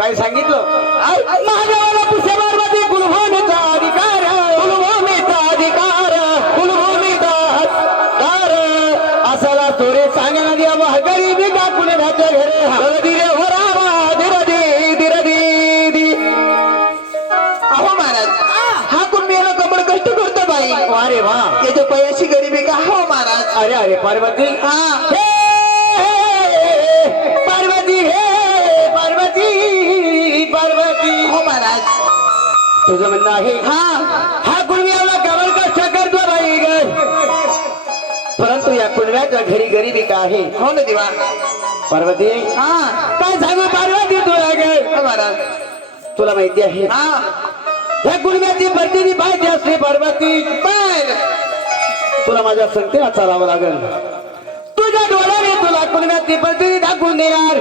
काय सांगितलं महादेवाला पुष्य पार्वती कुलभूमीचा अधिकार कुलभूमीचा अधिकार कुलभूमीचा हक्कार असाला तोरे सांगना द्या गरीबी का कुणाच्या घरे दिरे हो रामा दिरदी अहो महाराज हा कुंभीला कमळ कष्ट करतो बाई अरे वा याच्या पयाशी गरीबी का हो महाराज अरे अरे पार्वती हा हे पार्वती हे पार्वती पार्वती हो महाराज तुझं म्हणणं आहे हा हा कुणबी एवढा कमल कष्ट करतो बाई ग परंतु या कुणब्याच्या घरी गरिबी का आहे हो ना दिवा पार्वती हा काय सांगू पार्वती तुला ग हो महाराज तुला माहिती आहे हा या कुणब्याची प्रतिनिधी पाहिजे असते पार्वती बर तुला माझ्या संगतीला चालावं लागेल तुझ्या डोळ्याने तुला कुणब्याची प्रतिनिधी दाखवून देणार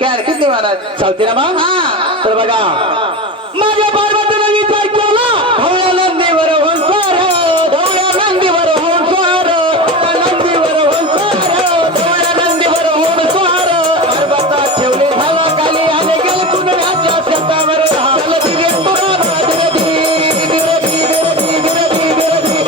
काय हरकत नाही महाराज चालते ना मग हा तर बघा माझ्या पार्वतीने विचार केला धवळ्या नंदीवर होणार धवळ्या नंदीवर होणार नंदीवर होणार धवळ्या नंदीवर होणार पर्वता ठेवले हवा खाली आले गेले कुणब्याच्या शेतावर चल दिरे तुरा दिरदी दिरदी दिरदी दिरदी दिरदी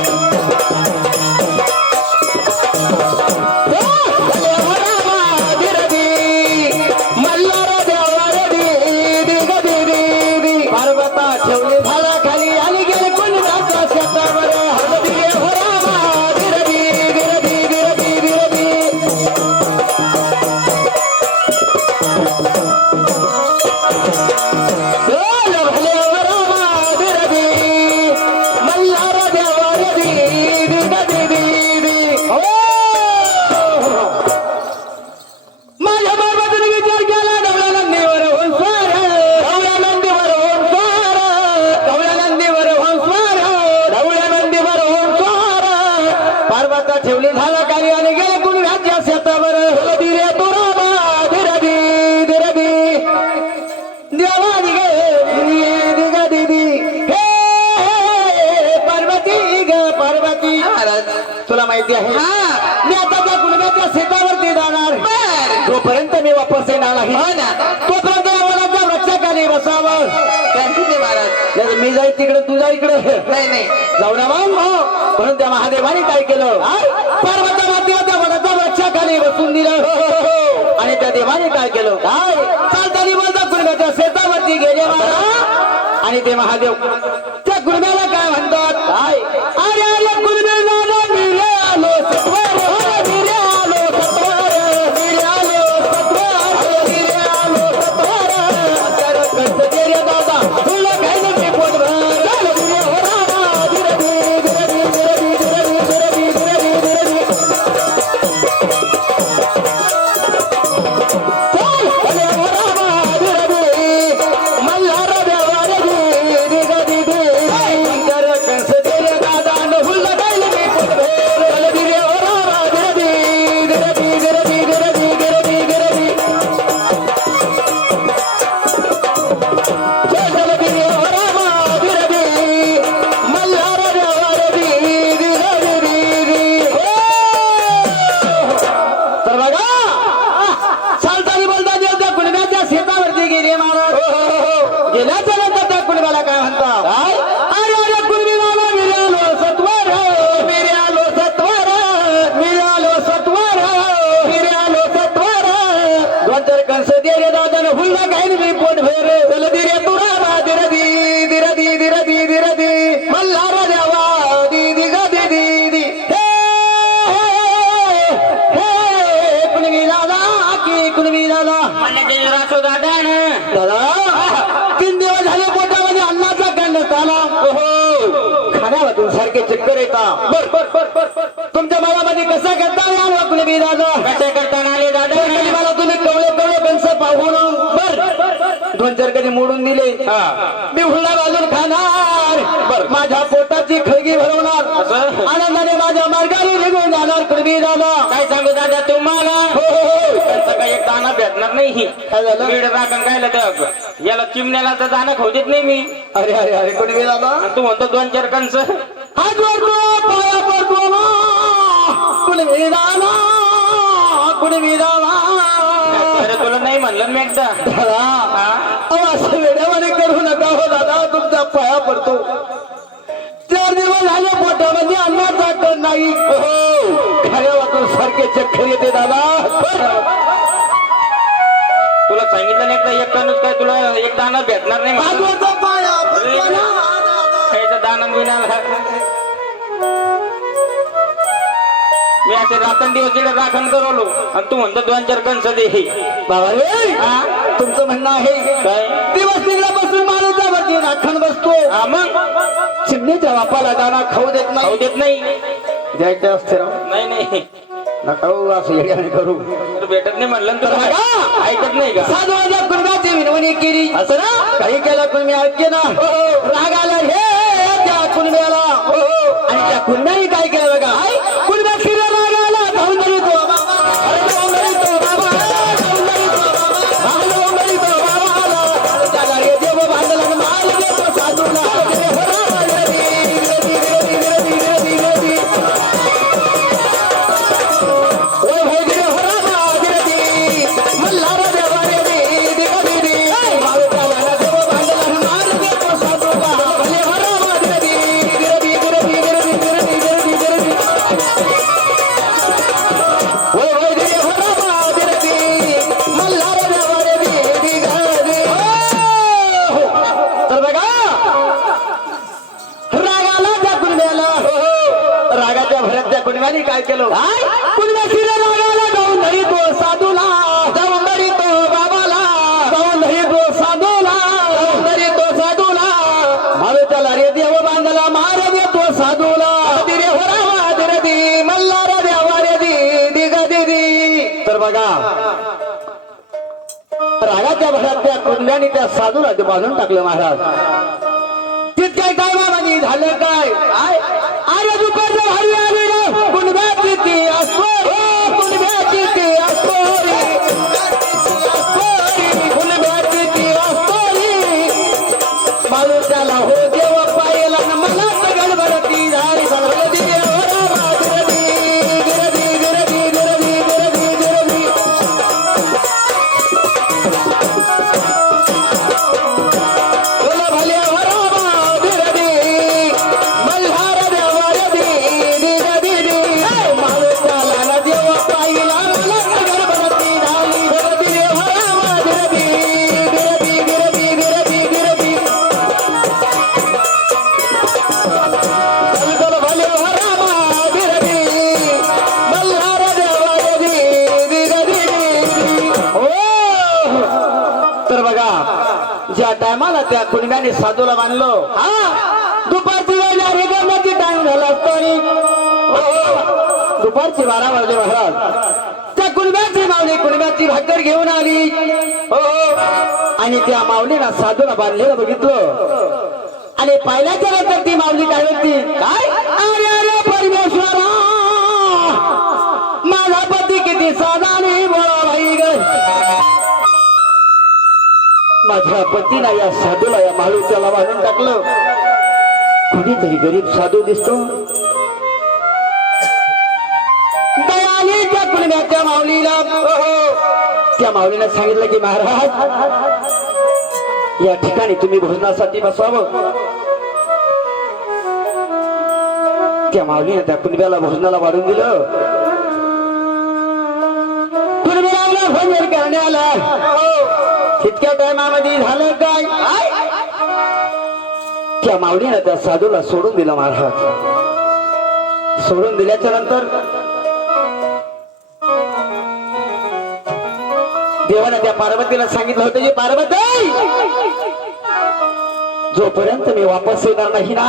पर्वता ठेवले झाला खाली आणि गेले कुणब्याच्या शेतावर दिरे हो रामा दिरदी दिरदी दिरदी दिरदी भले हो रामा दिरदी मल्हार देवारदी दिरदी दिरदी हो माझ्या पार्वतीने विचार केला डवळ्या नंदीवर होणार डवळ्या नंदीवर होणार डवळ्या नंदीवर होणार डवळ्या नंदीवर होणार पर्वता ठेवली झाला काही आणि गेले कुणब्याच्या शेतावर दिरे तुराबा दिरदी दिरदी देवानी गे दिग दिदी हे पार्वती ग पार्वती महाराज तुला माहिती आहे हा मी आता त्या कुणब्याच्या शेतावरती जाणार बर जोपर्यंत मी वापस येणार नाही हो ना तोपर्यंत या वडाच्या वृक्षाखाली बसावं काय हरकत नाही महाराज नाही मी जाईल तिकडे तू जा इकडे नाही नाही जाऊ ना मग म्हणून त्या महादेवाने काय केलं पार्वती मातेला त्या वडाच्या वृक्षाखाली बसून दिलं आणि त्या देवाने काय केलं काय चालताना बोलता कुणब्याच्या शेतावरती गेले महाराज आणि ते महादेव त्या कुणब्याला काय म्हणतात काय अरे अरे कुणब्याला मिरे आलो सत्वर मिरे आलो सत्वर मिरे आलो सत्वर मिरे आलो सत्वर तर कष्ट देरे दादा तुला काय नाही पोटभर चल मिरे हो रामा दिरदी दिरदी दिरदी दिरदी दिरदी दिरदी दिरदी चल भले हो रामा दिरदी मल्हार देवारदी दिरदी दिरदी तर कष्ट देरे दादा न हुल्ला काय नाही पोटभर चल मिरे हो रामा दिरदी दिरदी दिरदी दिरदी दिरदी दिरदी चल दिरे हो रामा दिरदी मल्हार देवारदी दिरदी दिरदी तर बघा चालताना बोलता देव त्या कुणब्याच्या शेतावरती गेले महाराज गेल्याच्या नंतर त्या कुणब्याला काय म्हणतात अरे अरे कुणबीला मिळालो सत्वर मिळालो सत्वर मिळालो सत्वर मिळालो सत्वर दोन चार कंस दे रे दादा हुल्ला काही मी पोट भर चल दिरे तुरा दिरदी दिरदी दिरदी दिरदी मल्हार देवा दिदी ग दिदी दी हे कुणबी दादा की कुणबी दादा दादा 3 दिवस झाले पोटामध्ये अन्नाचा गंध चाला खाण्यामधून सारखे चक्कर येतात बर बर बर बर तुमच्या मनामध्ये कसा करता आला कुणबी दादा कशा करताना आले दादा मला तुम्ही कवळे कवळे कंस पाहून बर 2-4 कधी मोडून दिले मी हुल्ला बाजून खाणार माझ्या पोटाची खळगी भरवणार आनंदाने माझ्या मार्गाने निघून जाणार कुणबी दादा काय सांगू दादा तुम्हाला काही एक दाना भेटणार नाही काय झालं कीड राखण खायला त्या याला चिमण्याला तर दाना खाऊ देत नाही मी अरे अरे अरे कुणबी दादा आणि तू म्हणतो 2-4 कंस हात जोडतो पाया पडतो ना कुणबी दादा कुणबी दादा अरे तुला नाही म्हणलं मी एकदा दादा अहो असं वेड्यावाने करू नका हो दादा, तुमचा पाया पडतो. 4 दिवस झाले पोटामध्ये अन्नाचा कण नाही. हो खऱ्या वाटून सारखे चक्कर येते दादा. तुला सांगितलं नाही एकदा एक कणच काय तुला एक दाना भेटणार नाही म्हणून. भागवता पाया पडतो ना दादा. खायचं दाना बिना मी असे रात्रंदिवस इकडे राखण करवलो आणि तू म्हणतो 2-4 कणस दे. बाबा रे हा? तुमचं म्हणणं आहे काय दिवस निघल्यापासून माणूस वरती राखण बसतो. हा मग चिमणीच्या बापाला दाना खाऊ देत खाऊ नाही. देत नाही. द्यायचं असते राव. नाही नाही नका हो असं येड्याने करू. तर भेटत नाही म्हणलं तर तर बघा. ऐकत नाही का. साधूच्या कुटुंबाची विनवणी केली असं ना काही केलं कुणबी ऐके ना. राग आला हे त्या कुणब्याला. आणि त्या कुणब्याने काय केलं बघा. कुणब्या फिरा राग आला धावून धरी तो बाबा. अरे धावून धरी तो बाबा. धावून धरी तो बाबा. धावून धरी तो बाबा आला. त्याला रे देव भांडला माल देतो साधूला. तर बघा रागाला त्या कुणब्याला. रागाच्या भरात त्या कुणब्याने काय केलं. कुणब्या फिरा रागाला जाऊन धरी तो साधूला. जाऊन धरी तो बाबाला. जाऊन धरी तो साधूला. जाऊन धरी तो साधूला. मावे त्याला रे देव बांधला मार देतो साधूला. दिरे होरावा दिरदी मल्हार देवा रे दी दिग दिदी. तर बघा रागाच्या भरात त्या कुंड्याने त्या साधूला ते बांधून टाकलं महाराज. तितक्या टायमामध्ये झालं काय. अरे दुपारच्या भारी आली ना कुंड्याची ती असतो. कुंड्याची ती असतो रे. कुंड्याची ती असतो रे. माणूस त्याला हो देव पाहिला ना मला गडबडती झाली. तर बघा ज्या टायमाला त्या कुणब्याने साधूला बांधलो. दुपारची वेळ अरे गरणाची टाइम झाला असतो. आणि दुपारची 12 वाजले महाराज. त्या कुणब्याची माऊली कुणब्याची भाकर घेऊन आली. आणि त्या माऊलीला साधूला बांधलेलं बघितलं. आणि पाहिल्याच्या नंतर ती माऊली काय म्हणती. काय अरे अरे परमेश्वरा माझा पती किती साधा नाही बोला भाई ग. माझ्या पतीला या साधूला या माळूच्याला बांधून टाकलं. कुणीतरी गरीब साधू दिसतो. दयाने त्या कुणब्याच्या माऊलीला त्या माऊलीला सांगितलं की महाराज या ठिकाणी तुम्ही भोजनासाठी बसावं. त्या माऊलीने त्या कुणब्याला भोजनाला वाढून दिलं. कुणब्याला भोजन करण्याला इतक्या टायमामध्ये झालं काय. त्या माऊलीने त्या साधूला सोडून दिलं महाराज. सोडून दिल्याच्या नंतर देवाने त्या पार्वतीला सांगितलं होतं की पार्वती जोपर्यंत मी वापस येणार नाही ना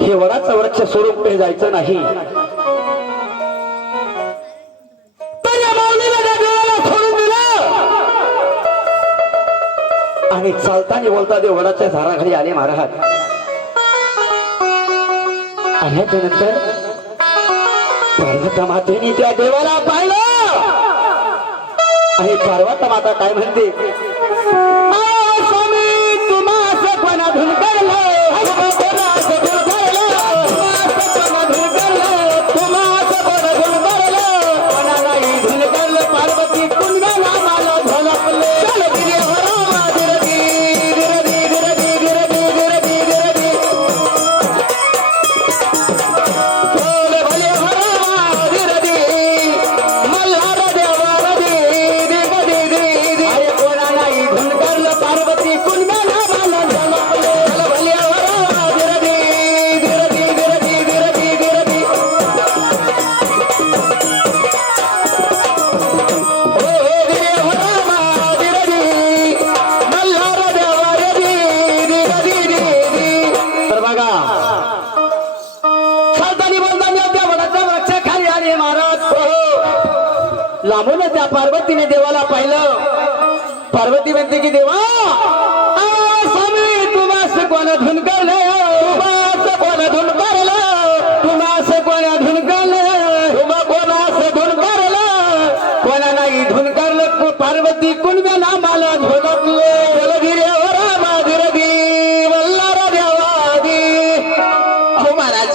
हे वडाचं वृक्ष सोडून पुढे जायचं नाही. तर या माऊलीने त्या देवाला सोडून दिलं. आणि चालताना बोलता देव वडाच्या झाडाखाली आले महाराज. आल्याच्या नंतर पार्वता मातेने त्या देवाला पाहिलं. आणि पार्वता माता काय म्हणते. स्वामी तुम्हाला कोणा धुन करलं. पार्वती कुंडला मला झाला लांबून त्या पार्वतीने देवाला पाहिलं. पार्वती म्हणते की देवा स्वामी तुम्हास कोण धुनकलं, तुम्हास कोण धुनकलं, तुम्हास कोण धुनकलं, तुम्हा कोणास धुनकलं, कोणा नाही धुनकरलं. पार्वती कुणब्या नामाला धुनकले. अहो महाराज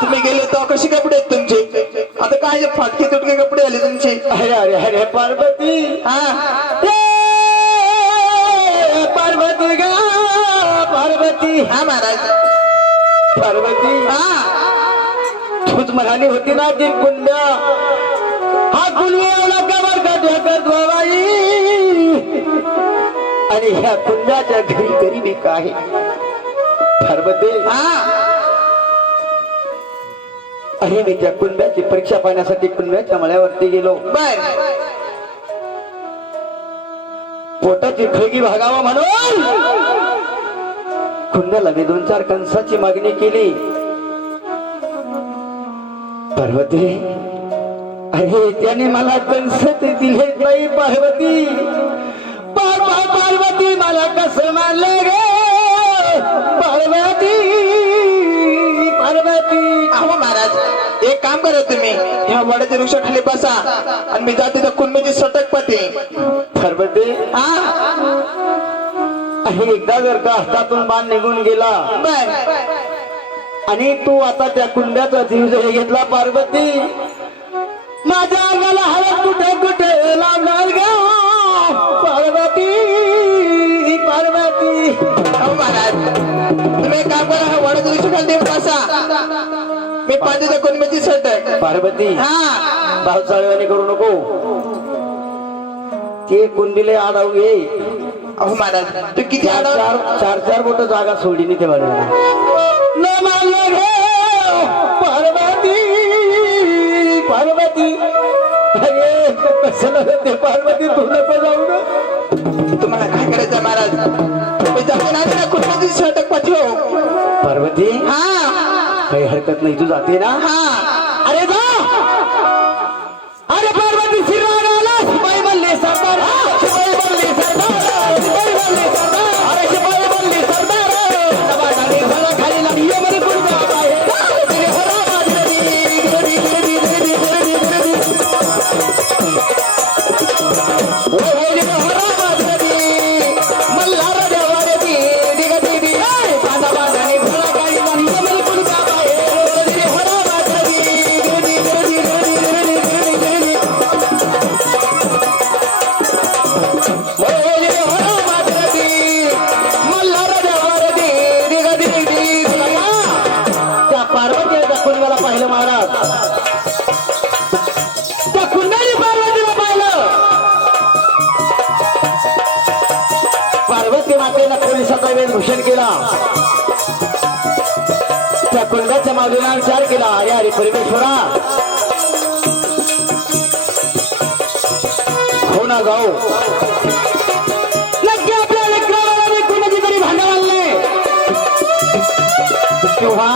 तुम्ही गेले तेव्हा कसे कपडे आहेत तुमचे? आता काय फाटके तुटके कपडे आले तुमचे. अरे अरे अरे पार्वती पार्वती गा पार्वती. हा महाराज. पार्वती तूच म्हणाली होती ना की कुंड्या हा कुंड्याला कवर का बाई आणि ह्या कुंड्याच्या घरी गरीबी काय. पार्वती अरे मी त्या कुंड्याची परीक्षा पाहण्यासाठी कुंड्याच्या मळ्यावरती गेलो. बर. पोटाची खळगी भागावा म्हणून कुंड्याला मी 2-4 कणसाची मागणी केली. पार्वती अरे त्याने मला कंस ते दिले नाही. पार्वती पार्वती मला कसं मानलं गे. पार्वती पार्वती. अहो महाराज एक काम करा तुम्ही ह्या वडाच्या वृक्षाखाली बसा आणि मी जाते त्या कुंडची सटक पाते. पार्वती अरे एकदा जर का हातातून बाण निघून गेला बर. आणि तू आता त्या कुंड्याचा जीव जरी घेतला पार्वती माझ्या अंगाला हळद कुठे कुठे लावणार ग. पार्वती पार्वती. अहो महाराज तुम्ही एक काम करा ह्या वडाच्या वृक्षाखाली बसा मी पाहते त्या कुंडची सटक. पार्वती हा भाव चालवानी करू नको. ते कुंडीले आडाऊ ये. अहो महाराज तू किती आडा. 4 बोट जागा सोडली नाही ते बाजूला. न मानलं गे पार्वती पार्वती. अरे कशाला ते पार्वती तू नको जाऊ ना. तुम्हाला काय करायचं महाराज मी जाते ना त्या कुंडची सटक पाठी. हो पार्वती हा काही हरकत नाही तू जाते ना. हा अरे जा. अरे पार्वती शिराला शिपाई बनली सरदार. शिपाई बनली सरदार. शिपाई बनली सरदार. अरे शिपाई बनली सरदार. दबाडाने झाला खाली लागली मध्ये कुंडा आहे. पाहिलं महाराज त्या कुंडाने पार्वतीला पाहिलं. पार्वती मातेला पोलिसाचा वेशभूषण केला. त्या कुंडाच्या मागीला विचार केला. अरे अरे परमेश्वरा हो ना जाऊ नक्की आपल्या लेकराला कुणाची तरी भांडण आणले किंवा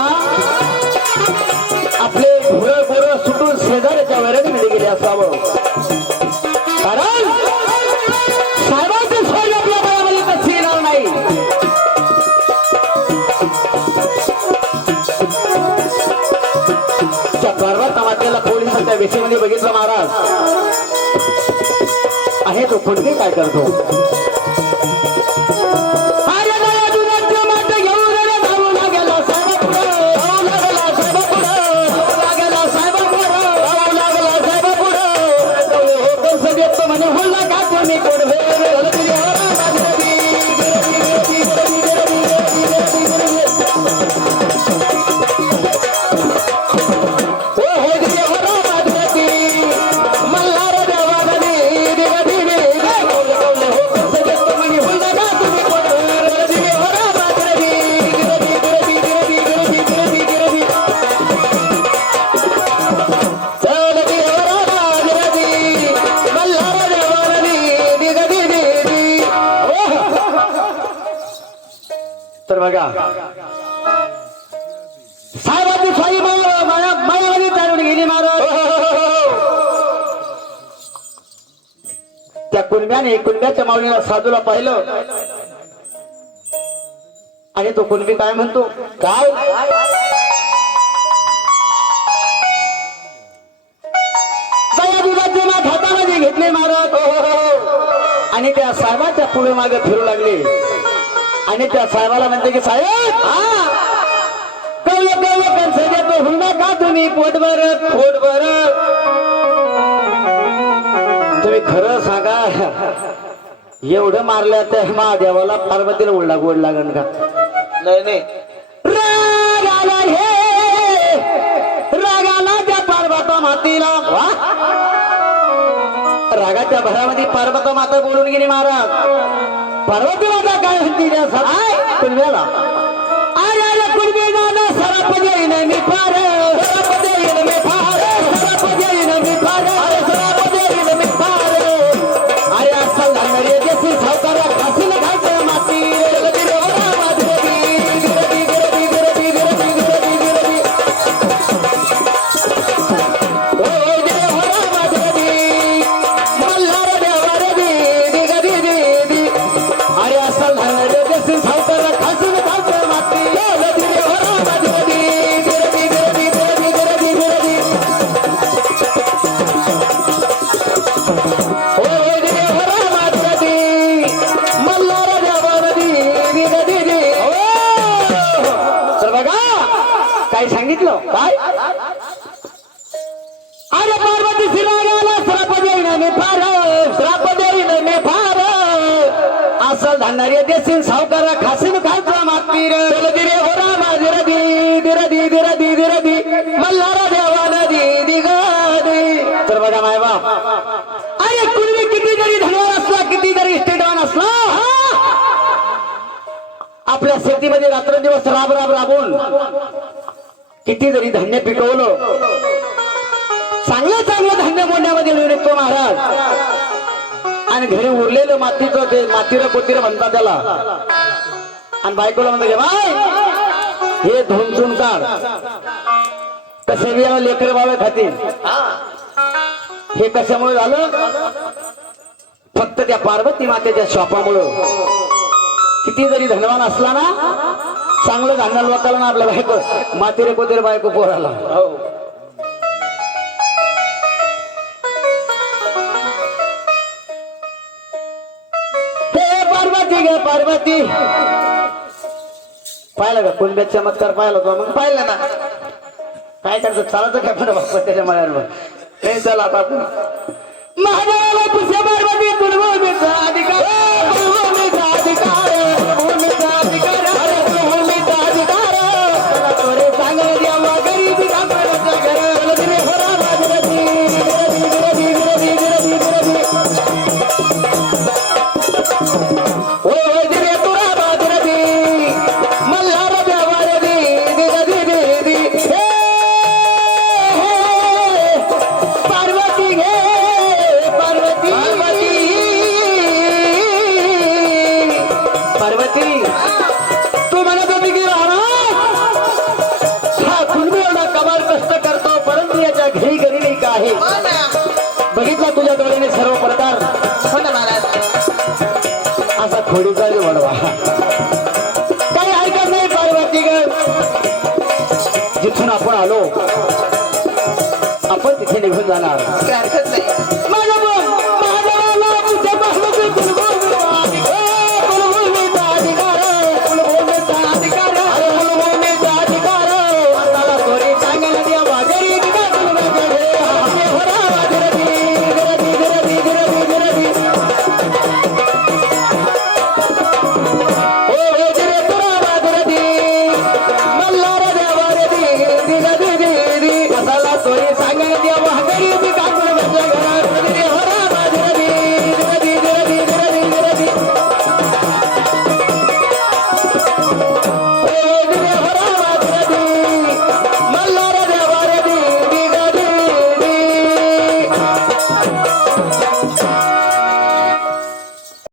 आपले घोरं गोरं सुटून शेजाऱ्याच्या वैरणीमध्ये गेले असावं. कारण साहेबांची सोय आपल्या बळामध्ये तशी येणार नाही. त्या पर्वत मातेला पोलिसांच्या वेशीमध्ये बघितलं महाराज आहे तो पुढे काय करतो. तर बघा साहेबांची स्वाई मायावादी तारून गेली महाराज. कुणब्याने कुणब्याच्या माऊलीला साधूला पाहिलं आणि तो कुणबी काय म्हणतो काय दया दुधाचे नाथ हातामध्ये घेतले महाराज आणि त्या साहेबाच्या पुढे मागे फिरू लागले आणि त्या साहेबाला म्हणते की साहेब कळलं कळलं कंस देतो हुंडा का तुम्ही पोटभर तुम्ही खरं सांगा एवढं मारलं त्या महादेवाला पार्वतीला उलडा गोड लागण का नाही रागाला हे रागाला त्या पार्वता मातीला वा रागाच्या भरामध्ये पार्वता माता बोलून गेली महाराज पार्वती माता काय म्हणती त्या कुणब्याला अरे कुणबी जाणं सरप देईन मी फार सरप देईन मी फार सरप देईन मी फार सरप देईन मी फार अरे असं लागणारे देशी सावकारा खासीन खायचं माती काय सांगितलं काय अरे पार्वती श्रीरागाला श्राप देईन मी फार श्राप देईन मी फार असं धाडणारे देशील सावकारा खासीन खायचं माती रे हो रामा दिरदी मल्हारा देवाना दी तर बघा माय बाप अरे कुणबी किती जरी धनवान असला किती जरी इस्टेटवान असला आपल्या शेतीमध्ये रात्रंदिवस राबून किती जरी धान्य पिकवलं चांगलं धान्य मोंड्यामध्ये निघतो महाराज आणि घरी उरलेलं मातीचं ते मातीर कोतीर म्हणतात त्याला आणि बायकोला म्हणतो बाय हे धुमचून काढ कसे बिया लेकर बाळ खातील हे कशामुळे झालं फक्त त्या पार्वती मातेच्या शापामुळं किती जरी धनवान असला ना चांगलं धान्य लोकांना ना आपल्या बायको मातीरे कोतीरे बायको पोराला पार्वती ग पार्वती पाहिलं का कुणब्यात चमत्कार पाहिला तो मग पाहिलं ना काय करायचं चालत काय पण बाप्पा त्याच्या मळ्यावर नाही चला आता आपण महादेवाला पुष्य पार्वती तुळभूमीचा अधिकार तुळभूमीचा अधिकार भूमीचा अधिकार भूमीचा अधिकार तोरे चांगलं द्यावा गरीबी कापडाचं घर लग्ने होरा माझी बघितला तुझ्या डोळ्याने सर्व प्रकार असा खोडीचा वडवा काही ऐकत नाही पार्वती ग जिथून आपण आलो आपण तिथे निघून जाणार हरकत नाही